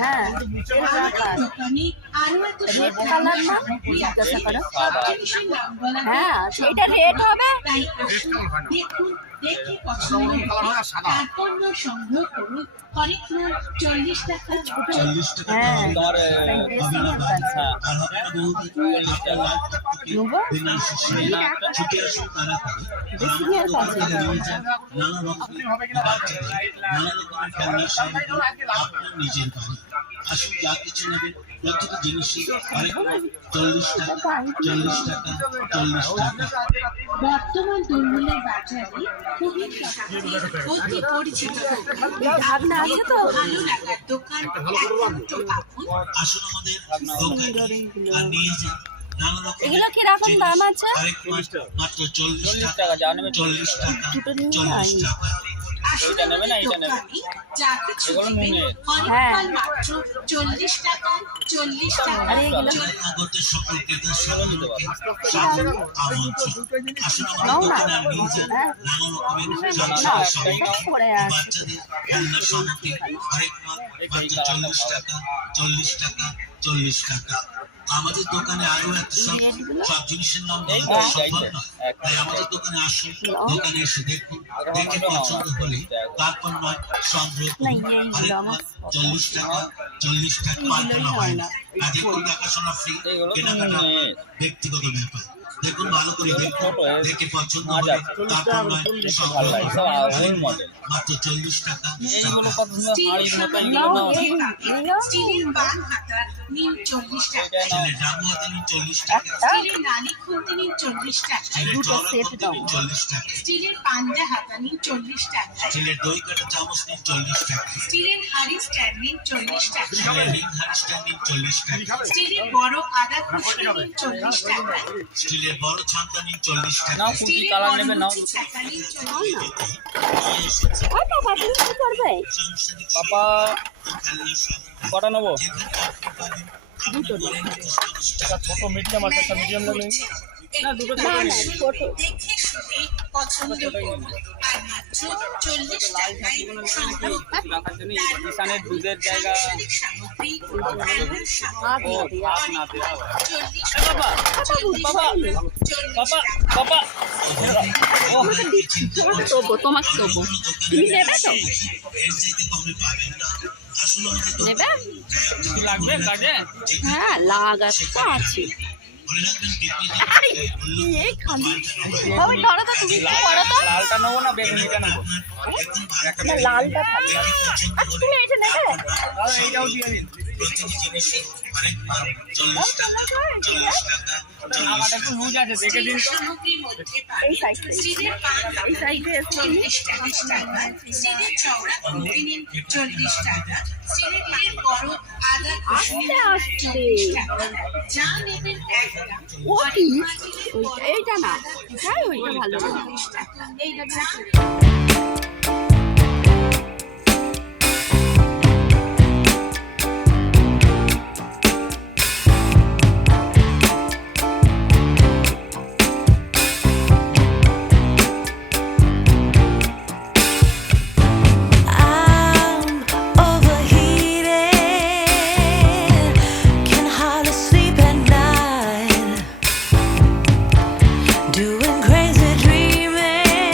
হ্যাঁ red colour না জিজ্ঞাসা করো হ্যাঁ এটা রেড হবে দেখে পছন্দ হলে তারপণ্য সংগ্রহ করুন হরেক মাল 40 টাকা হ্যাঁ নিজের বাড়ি আসুন যা কিছু নেবেন প্রত্যেকটা জিনিসই 40 টাকা 40 টাকা 40 টাকা। বর্তমান দুর্মূল্যের বাজারে খুবই অতি পরিচিত ভাবনা আছে তো ভালো লাগার দোকান একমাত্র আসুন আমাদের দোকানে আর নিয়ে যান নানা রকম এগুলো কিরকম দাম আছে মাত্র 40 টাকা 40 টাকা 40 টাকা। এইটা নেবে না এইটা নেবে যা কিছু এগুলো নুনের হ্যাঁ মাত্র 40 টাকা 40 টাকা আরে এগুলো আগত সকল ক্রেতা সাধারণকে স্বাগত আমন্ত্রণ আসুন আমাদের দোকানে আর নিয়ে যান নানা রকমের বাচ্চাদের খেলনা সামগ্রী হরেক মাল মাত্র 40 টাকা 40 টাকা 40 টাকা। আমাদের দোকানে আরো একটা সব জিনিসের নাম বলা সম্ভব নয়, তাই আমাদের দোকানে আসুন, দোকানে এসে দেখুন, দেখে পছন্দ হলে তারপর নয় সংগ্রহ করুন। হরেক মাল 40 টাকা 40 টাকা পাল্টানো হয় না, কাজে কোনো দেখাশোনা ফ্রি, কেনাকাটা ব্যক্তিগত ব্যাপার। দেখুন ভালো করে দেখুন, দেখে পছন্দ হলে তারপর নয় সংগ্রহ করুন। মাত্র 40 টাকা। স্টিলের বান হাতা নিন 40 টাকা স্টিলের ডাবু হাতে নিন 40 টাকা, স্টিলের নালি খুন্তি নিন 40 টাকা স্টিলের চওড়া খুন্তি নিন 40 টাকা, স্টিলের পান্ডা হাতা নিন 40 টাকা স্টিলের দই কাটা চামচ নিন 40 টাকা, স্টিলের হাড়ি স্ট্যান্ড নিন 40 টাকা স্টিলের রিং হাঁড়ি স্ট্যান্ড নিন 40 টাকা, স্টিলের বড় আদা খুশনি নিন 40 টাকা স্টিলের বড় ছাঁকা নিন 40 টাকা। স্টিলের বড় মুচি ছাঁকা নিন 40 টাকা করবে পাপা কটা নেবো ছোট মিডিয়াম আছে একটা মিডিয়াম লাগলে না দুটো দেখে শুনে পছন্দ করুন আর মাত্র 40 টাকায় সংগ্রহ রাখার জন্য কিষানের দুধের জায়গা সামগ্রী ও হাত না দেওয়া বাবা পাপা পাপা দেবো তোমাকে দেবো তুমি নেবে তো এর চাইতে কমে পাবেন না। আসুন আমাদের নেবে কিছু লাগবে কাজে হ্যাঁ লাগার তো আছে মনে রাখবেন বিক্রেতা এই খালি বাবা ধরো তো তুমি করো তো লালটা নেবো না বেগুনিটা নেবো না লালটা থাকবে আচ্ছা তুমি এটা নেবে এইটাও দিয়ে দিন প্রতিটি জিনিসে হরেক মাল 40 টাকা 40 টাকা 40 একটু লুজ আছে দেখে দিন তো সামগ্রীর মধ্যে এই পাবেন সাইডে স্টিলের পান এই সাইডে 40 টাকা স্টিলের চওড়া খুন্তি নিন 40 টাকা স্টিলের বড় আদা খুশনি আস্তে আস্তে 40 টাকা যা নেবেন একটা ও কি ওইটা এইটা না হ্যাঁ ওইটা ভালো এইটা I'm overheated, can hardly sleep at night, doing crazy dreaming.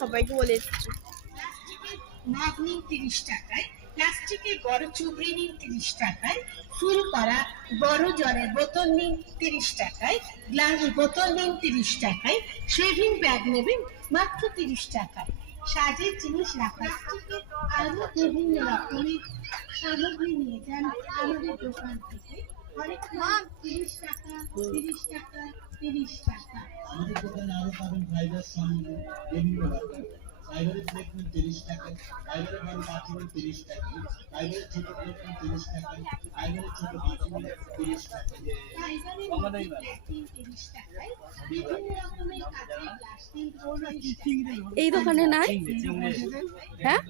সবাইকে বলে দিচ্ছি। মগ নিন 30 টাকায়, প্লাস্টিকের বড় চুবড়ি নিন 30 টাকায়, ফুল করা বড় জলের বোতল নিন 30 টাকায়, গ্লাস বোতল নিন 30 টাকায়, শেভিং ব্যাগ নেবেন মাত্র 30 টাকায়। সাজের জিনিস রাখা আরো বিভিন্ন রকমের সামগ্রী নিয়ে যান আমাদের দোকান থেকে। অনেক 30 টাকা 30 টাকা 30 টাকা। আমাদের দোকানে আরো পাবেন ফাইবার সামনে বিভিন্ন রকম ফাইবারের প্লেট নিন 30 টাকায়, ফাইবারের বড় বাটি নিন 30 টাকায়, ফাইবারের ছোট প্লেট নিন 30 টাকায়, ফাইবারের ছোট বাটি নিন 30 টাকায়। ফাইবারের মধ্যে প্লেট নিন 30 টাকায়, বিভিন্ন রকমের কাঁচের গ্লাস নিন 30 টাকায়। এই দোকানে নাই? হ্যাঁ,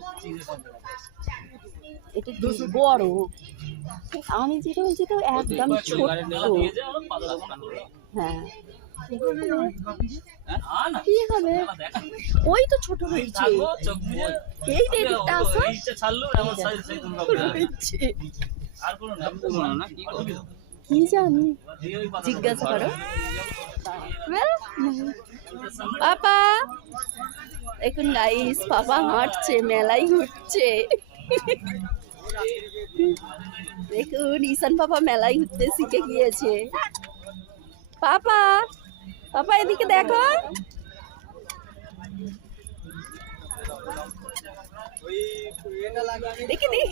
এটা কি বড়? আমি যেটা বলছি তো একদম ছোট। হ্যাঁ, কি হবে? ওই তো ছোট হয়েছে। এই দিকটা আসো। কি জানি, জিজ্ঞাসা করো। পাপা, এখন গাইস পাপা হাঁটছে, মেলায় ঘুরছে। দেখুন ঈশান পাপা মেলায় ঘুরতে শিখে গিয়েছে। পাপা, পাপা এদিকে দেখো। দেখি দি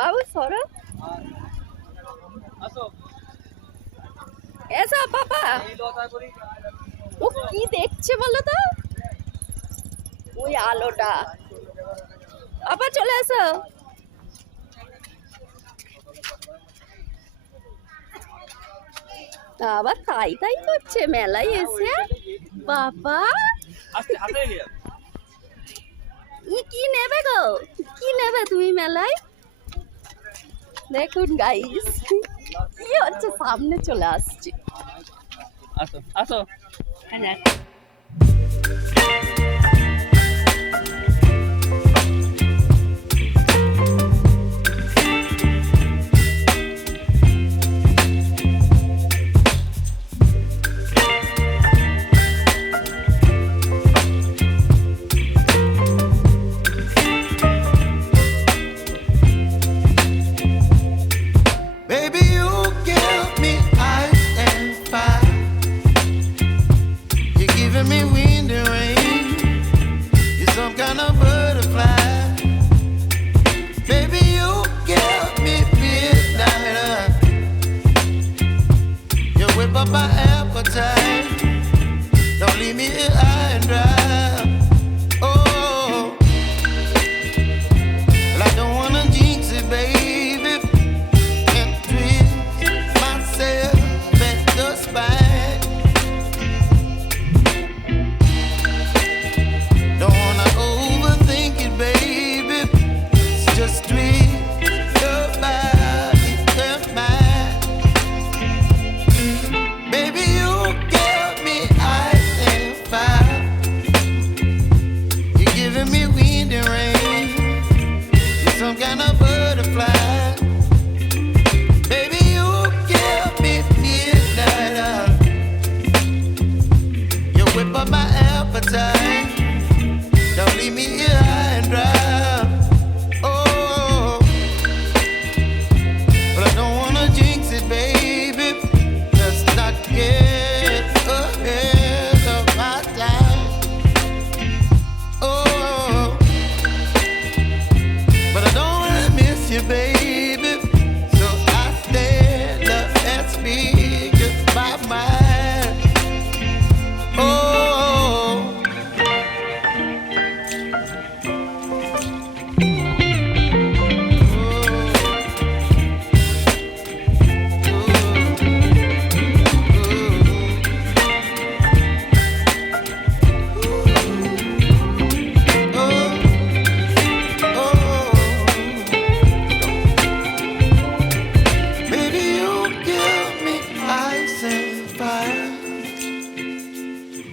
বাবু সরো, এসো পাপা। ও কি দেখছে বলো তো? ওই আলোটা। পাপা চলে এসো। আবার তাই তাই করছে মেলায় এসে। বাবা কি নেবে গো? কি নেবে তুমি মেলায়? দেখুন গাইস কি হচ্ছে, সামনে চলে আসছে। আসো আসো। Baby, you give me ice and fire. You're giving me wind and rain. You're some kind of butterfly. Baby, you give me midnight. You whip up my appetite. Don't leave me here high and dry. Oh, well, I don't wanna jinx it, baby. Don't leave me here high and dry. Oh, but I don't wanna jinx it, baby. Let's not get ahead of my time. Oh, but I don't wanna miss you, baby. So I stand up and speak my mind. Oh.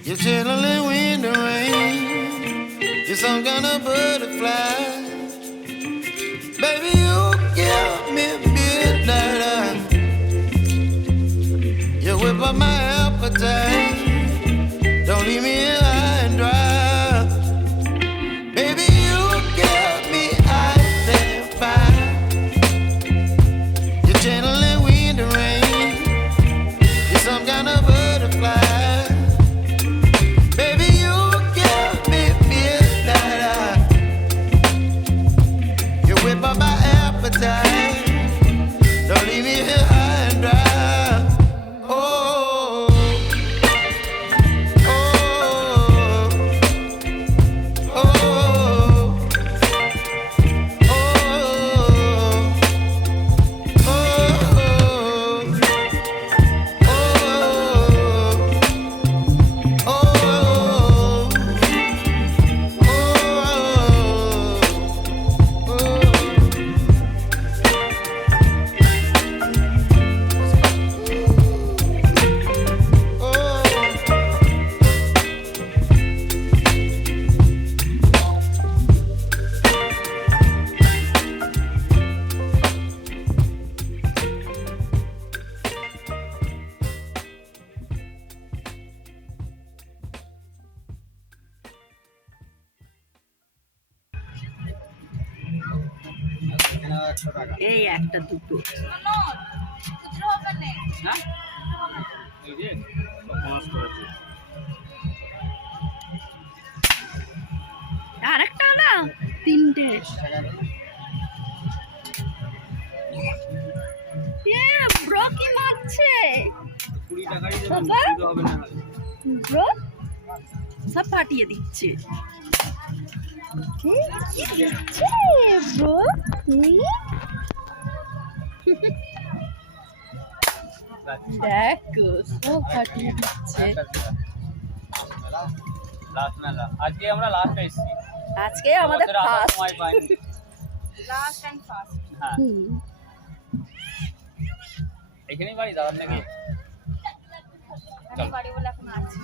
You're chilling wind and rain. You're some kind of butterfly. Baby, you give me midnight. whip up my appetite. Don't leave me here high and dry. Baby, you give me ice and fire. You're gentle and wind and rain. You're some kind of butterfly. Baby, you give me midnight. You whip up my appetite. Don't leave me here high and dry. Oh, oh, oh, oh, এই একটা দুটো হ্যাঁ এই যে মাছ করেছে আর একটা না তিনটে ব্রো কি মারছে 20 টাকারই দেবেন বাবা? শুধু হবে না ব্রো সব ফাটিয়ে দিচ্ছে কি দিচ্ছে ব্রো দেখো সব ফাটিয়ে দিচ্ছে লাস্ট মেলা আজকে আমরা লাস্ট এসেছি আজকে আমাদের ফার্স্ট সময় পাইনি লাস্ট এন্ড ফার্স্ট হ্যাঁ এখানেই বাড়ি দাদার নাকি আমি বাড়ি বলে এখন আছি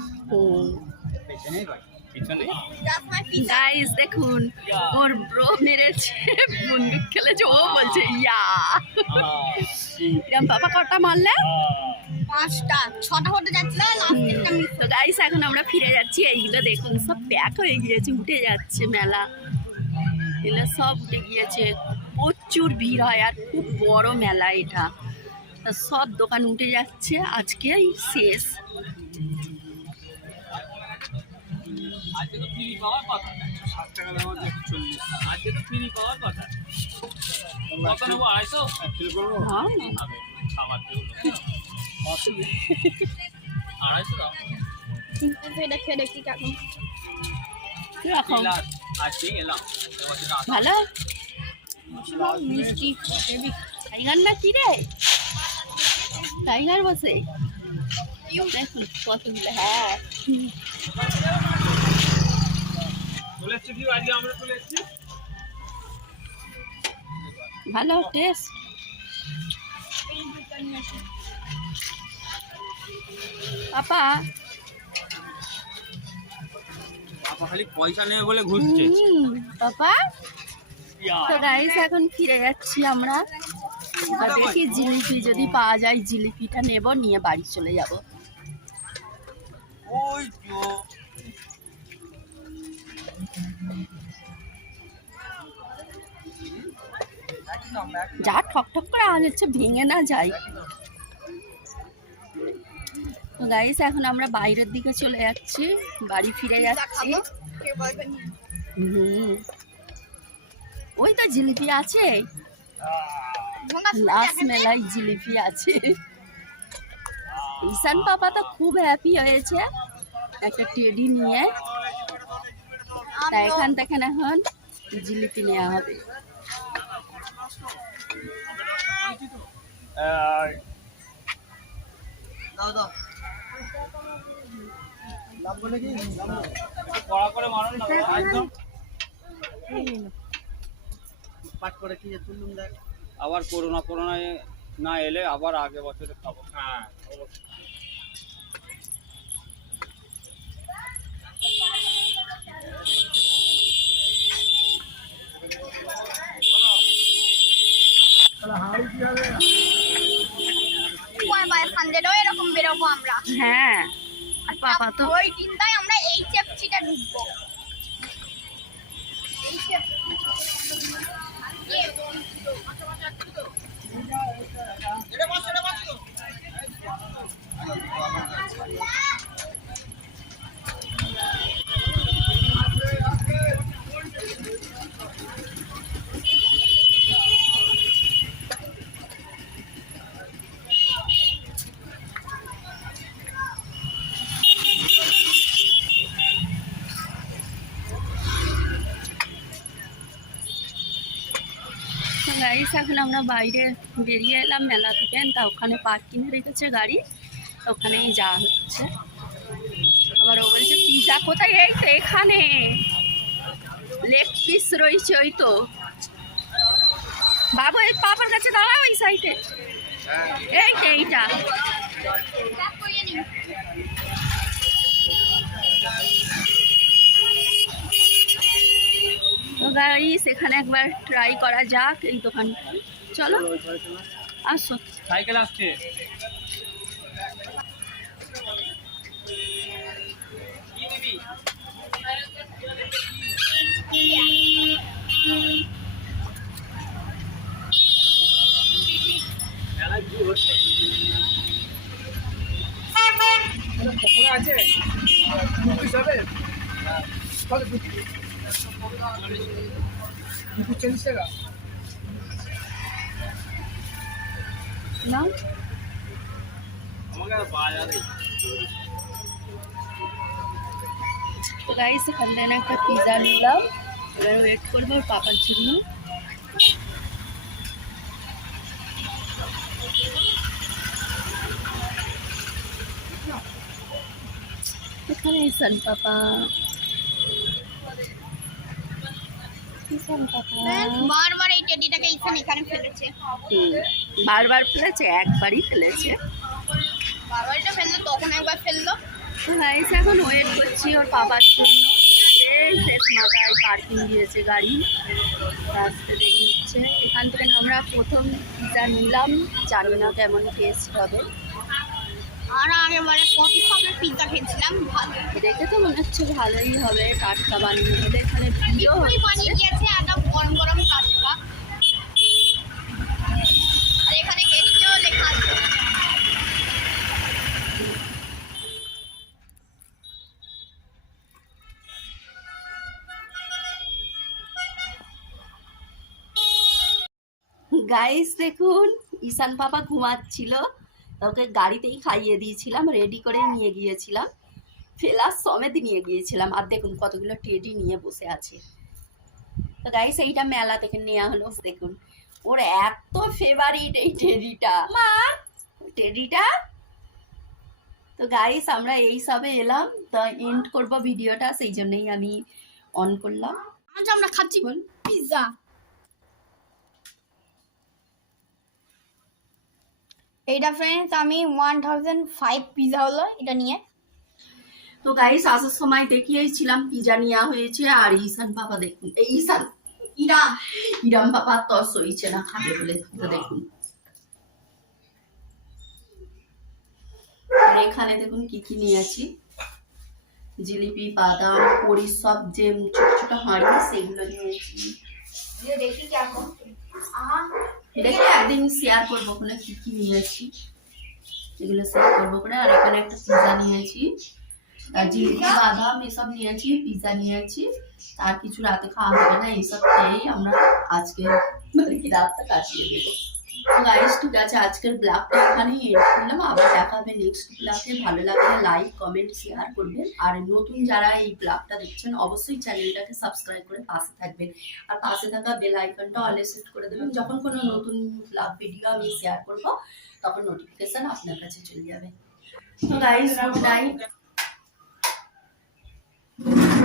পেছনেই বাড়ি পিছনে গাইস দেখুন ওর ব্রো মেরেছে বন্দুক খেলেছে ও বলছে ইয়া এরকম বাবা কটা মারলে 5টা 6টা হতে যাচ্ছিল লাস্ট তো গাইস এখন আমরা ফিরে যাচ্ছি এইগুলো দেখুন সব প্যাক হয়ে গিয়েছে উঠে যাচ্ছে মেলা এগুলো সব উঠে গিয়েছে প্রচুর ভিড় হয় আর খুব বড় মেলা এটা তা সব দোকান উঠে যাচ্ছে আজকে শেষ আজকে তো ফ্রি পাওয়ার কথা 7 টাকা দাম আছে 40 আজকে তো ফ্রি পাওয়ার কথা কত নেব 250 ফিল করবো হ্যাঁ খাবার দেবো 250 দাও এটা খেয়ে দেখি কেমন কিরকম আজকে এলাম ভালো মিষ্টি টাইগার না কি রে টাইগার বসে দেখুন কতগুলো হ্যাঁ চলে এসছি কি আজকে আমরা চলে এসছি ভালো টেস্ট পাপা বাবা খালি পয়সা নেবে বলে ঘুরছে পাপা তো গাইস এখন ফিরে যাচ্ছি আমরা আর দেখি জিলিপি যদি পাওয়া যায় জিলিপিটা নেব নিয়ে বাড়ি চলে যাব ওই তো যা ঠক ঠক করে আওয়াজ হচ্ছে ভেঙে না যায় তো গাইস এখন আমরা বাইরের দিকে চলে যাচ্ছি বাড়ি ফিরে যাচ্ছি ওই তো জিলিপি আছে লাস্ট মেলায় জিলিপি আছে ঈশান পাপা তো খুব হ্যাপি হয়েছে একটা টেডি নিয়ে তাই এখান থেকে এখন জিলিপি নেওয়া হবে কড়া করে মারুন না একদম পাট করে কি যে তুলুম দেখ আবার করোনা না এলে আবার আগে বছরে খাবো হ্যাঁ কয় বাই খান সন্ধ্যেটাও এরকম বেরোবো আমরা। হ্যাঁ, আর পাপা তো ওই দিনটাই আমরা এই চেপচিটা ঢুকবো। গাইস এখন আমরা বাইরে বেরিয়ে এলাম মেলা থেকে, তা ওখানে পার্কিংয়ে রেখেছে গাড়ি, ওখানেই যাওয়া হচ্ছে। আবার ও বলছে পিজা কোথায়? এই তো এখানে লেগ পিস রয়েছে, ওই তো বাবু এই পাপার কাছে দাঁড়া, ওই সাইডে এই তো এইটা। তো গাইস এখানে একবার ট্রাই করা যাক এই দোকানটা। চলো আসো। সাইকেল আসছে। না তো গাইস এখান থেকে একটা পিজা নিলাম, এবার ওয়েট করবো ওর পাপার জন্য। এখানে ঈশান পাপা, ঈশান পাপা বারবার এই টেডিটাকে এখানে ফেলেছে। বারবার ফেলেছে, একবারই ফেলেছে। বারবার এটা ফেললো, তখন একবার ফেললো। তো গাইস এখন ওয়েট করছি ওর পাপার জন্য। এই শেষ মাথায় পার্কিং দিয়েছে গাড়ি, রাস্তা দেখে নিচ্ছে। এখান থেকে আমরা প্রথম পিজা নিলাম, জানি না কেমন টেস্ট হবে। আর আগেবারে কফি শপের পিৎজা খেয়েছিলাম, ভালো। দেখে তো মনে হচ্ছে ভালোই হবে, টাটকা বানিয়ে হবে। এখানে ভিড়ও এক্ষুনি বানিয়ে হচ্ছে। দিয়েছে, একদম গরম গরম টাটকা। আর এখানে হেডিংয়েও লেখা আছে। গাইস দেখুন ঈশান পাপা ঘুমাচ্ছিল, ওকে গাড়িতেই খাইয়ে দিয়েছিলাম, রেডি করেই নিয়ে গিয়েছিলাম, ফেলার সমেত নিয়ে গিয়েছিলাম। আর দেখুন কতগুলো টেডি নিয়ে বসে আছে। তো গাইস এইটা মেলা থেকে নেওয়া হলো। দেখুন ওর এত ফেভারিট এই টেডিটা, মা টেডিটা। তো গাইস আমরা এই সবে এলাম, তো এন্ড করবো ভিডিওটা, সেই জন্যই আমি অন করলাম। আজ আমরা খাচ্ছি বল পিৎজা। এইটা ফ্রেন্ডস আমি 1005 পিৎজা হলো এটা নিয়ে। তো গাইস আসার সময় দেখিয়েছিলাম পিজা নেওয়া হয়েছে। আর ঈশান পাপা দেখুন, এই ঈশান ইরাম পাপা তো সইছে না খাবে বলে। তো দেখুন আর এখানে দেখুন কি কি নিয়েছি, জিলিপি, বাদাম, পরি সব যে ছোট ছোট হাঁড়ি সেগুলো নিয়েছি। দেখি কেমন। দেখে একদিন শেয়ার করবো ওখানে কি কি নিয়েছি, এগুলো শেয়ার করবো করে। আর এখানে একটা পিজা নিয়েছি, জিলিপি, বাদাম এসব নিয়েছি, পিজা নিয়েছি। আর কিছু রাতে খাওয়া হবে না, এইসব খেয়েই আমরা আজকে মানে কি রাতটা কাটিয়ে দেবো। গাইস ঠিক আছে, আজকের ব্লগটা এখানেই এন্ড করলাম। আবার দেখা হবে নেক্সট ব্লগে। ভালো লাগলে লাইক, কমেন্ট, শেয়ার করবেন। আর নতুন যারা এই ব্লগটা দেখছেন অবশ্যই চ্যানেলটাকে সাবস্ক্রাইব করে পাশে থাকবেন। আর পাশে থাকা বেল আইকনটা অলে সেট করে দেবেন। যখন কোনো নতুন ব্লগ ভিডিও আমি শেয়ার করব তখন নোটিফিকেশন আপনার কাছে চলে যাবে। তো গাইস গুড নাইট।